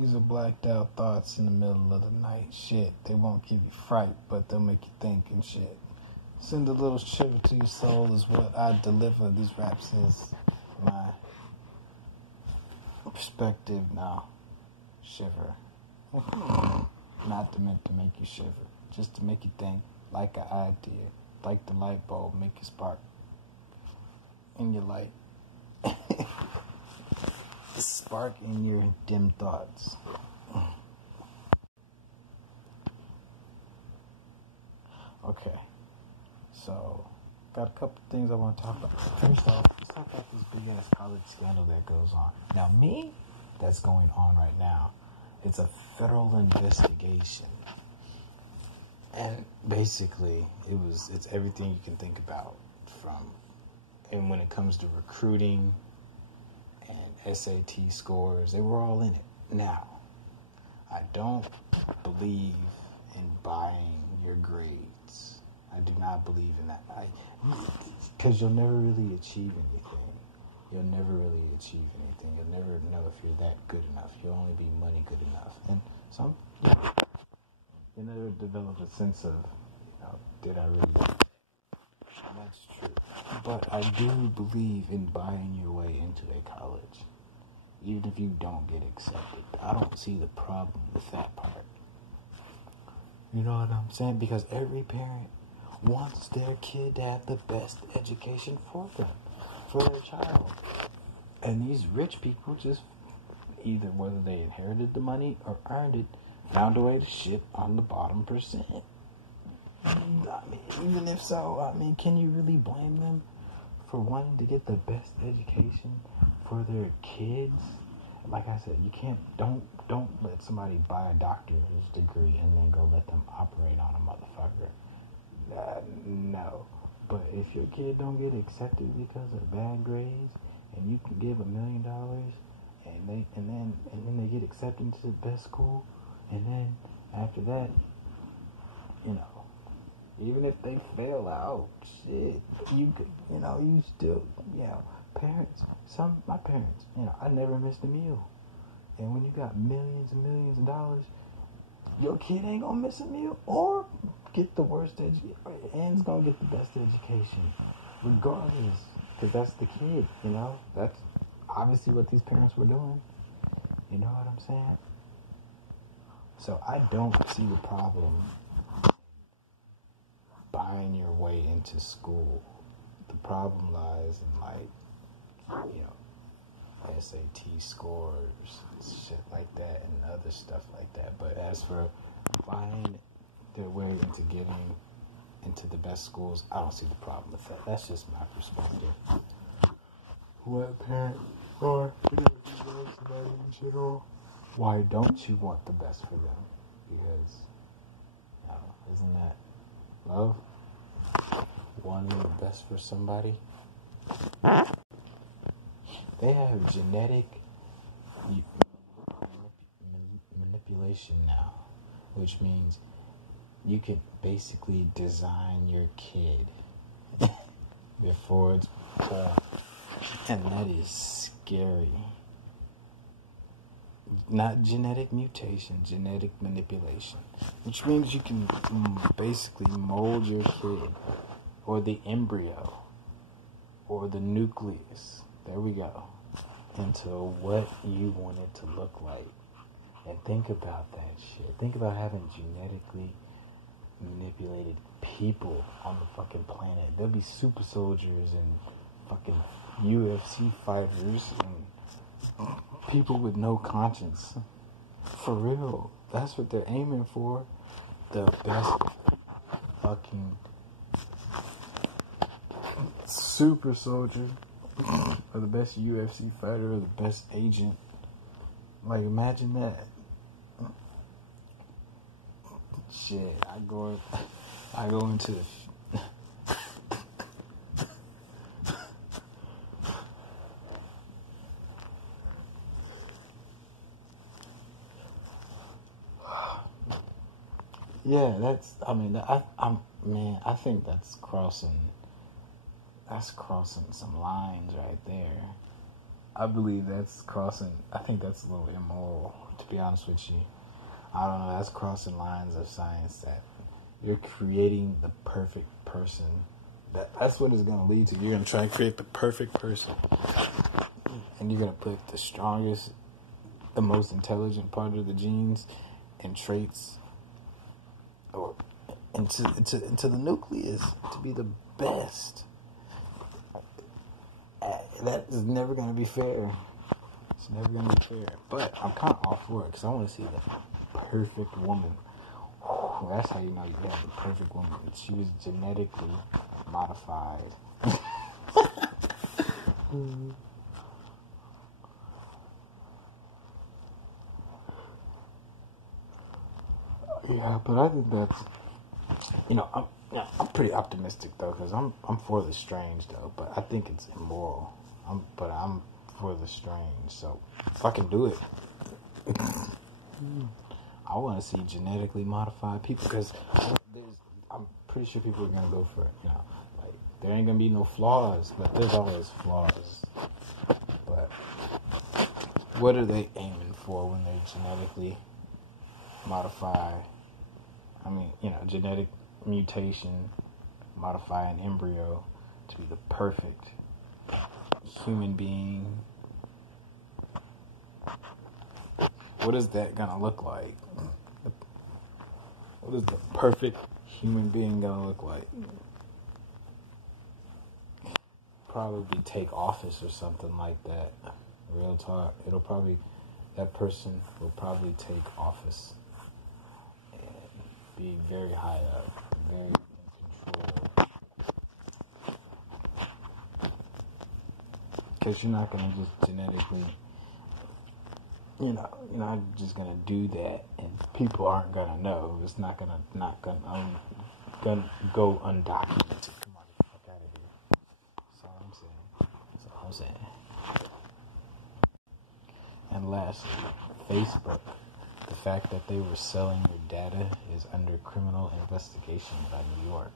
These are blacked out thoughts in the middle of the night. Shit, they won't give you fright, but they'll make you think and shit. Send a little shiver to your soul is what I deliver. These raps is my perspective now. Shiver. Not meant to make you shiver, just to make you think like an idea, like the light bulb, make you spark in your light. Spark in your dim thoughts. Okay, so got a couple things I want to talk about. First off, let's talk about this big ass college scandal that goes on. Now, that's going on right now. It's a federal investigation, and basically, it's everything you can think about and when it comes to recruiting and SAT scores, they were all in it. Now, I don't believe in buying your grades. I do not believe in that. Because you'll never really achieve anything. You'll never really achieve anything. You'll never know if you're that good enough. You'll only be money good enough. And you never develop a sense of, did I really do that? And that's true. But I do believe in buying your way into a college. Even if you don't get accepted. I don't see the problem with that part. You know what I'm saying? Because every parent wants their kid to have the best education for them, for their child. And these rich people just, either whether they inherited the money or earned it, found a way to shit on the bottom percent. I mean, even if so, can you really blame them for wanting to get the best education for their kids? Like I said, you can't, don't let somebody buy a doctor's degree and then go let them operate on a motherfucker. No. But if your kid don't get accepted because of bad grades, and you can give $1 million, and then they get accepted into the best school, and then after that, even if they fail out, shit, you could, you still, parents, my parents, I never missed a meal. And when you got millions and millions of dollars, your kid ain't gonna miss a meal or get the worst education, and it's gonna get the best education, regardless, because that's the kid, that's obviously what these parents were doing. You know what I'm saying? So I don't see the problem buying your way into school. The problem lies in SAT scores, shit like that, and other stuff like that. But as for buying their way into getting into the best schools, I don't see the problem with that. That's just my perspective. What parent or somebody in general, why don't you want the best for them? Because, isn't that love? Wanting the best for somebody? They have genetic manipulation now, which means you can basically design your kid before it's born, and that is scary. Not genetic mutation, genetic manipulation, which means you can basically mold your kid, or the embryo, or the nucleus, there we go, into what you want it to look like. And think about that shit. Think about having genetically manipulated people on the fucking planet. There'll be super soldiers and fucking UFC fighters and people with no conscience. For real. That's what they're aiming for. The best fucking super soldier, or the best UFC fighter, or the best agent. Like, imagine that. Shit, I go into the yeah, I think that's crossing some lines right there. I believe that's crossing, I think that's a little immoral, to be honest with you. I don't know, that's crossing lines of science that you're creating the perfect person. That's what it's going to lead to. You're going to try to create the perfect person. And you're going to put the strongest, the most intelligent part of the genes and traits or into the nucleus to be the best. That is never going to be fair. It's never going to be fair. But I'm kind of all for it because I want to see the perfect woman. That's how you know you have the perfect woman. She was genetically modified. Yeah, but I think that's, I'm pretty optimistic though, because I'm for the strange though, but I think it's immoral. I'm for the strange, so if I can do it, I want to see genetically modified people, because I'm pretty sure people are gonna go for it. Like there ain't gonna be no flaws, but there's always flaws. But what are they aiming for when they genetically modify? Genetic mutation, modify an embryo to be the perfect human being. What is that gonna look like? What is the perfect human being gonna look like? Probably take office or something like that. Real talk. That person will probably take office and be very high up, very in control. Because you're not gonna just genetically, you're not just gonna do that and people aren't gonna know. It's not gonna go undocumented. Come on, get the fuck out of here. That's all I'm saying. And lastly, Facebook. The fact that they were selling your data is under criminal investigation by New York.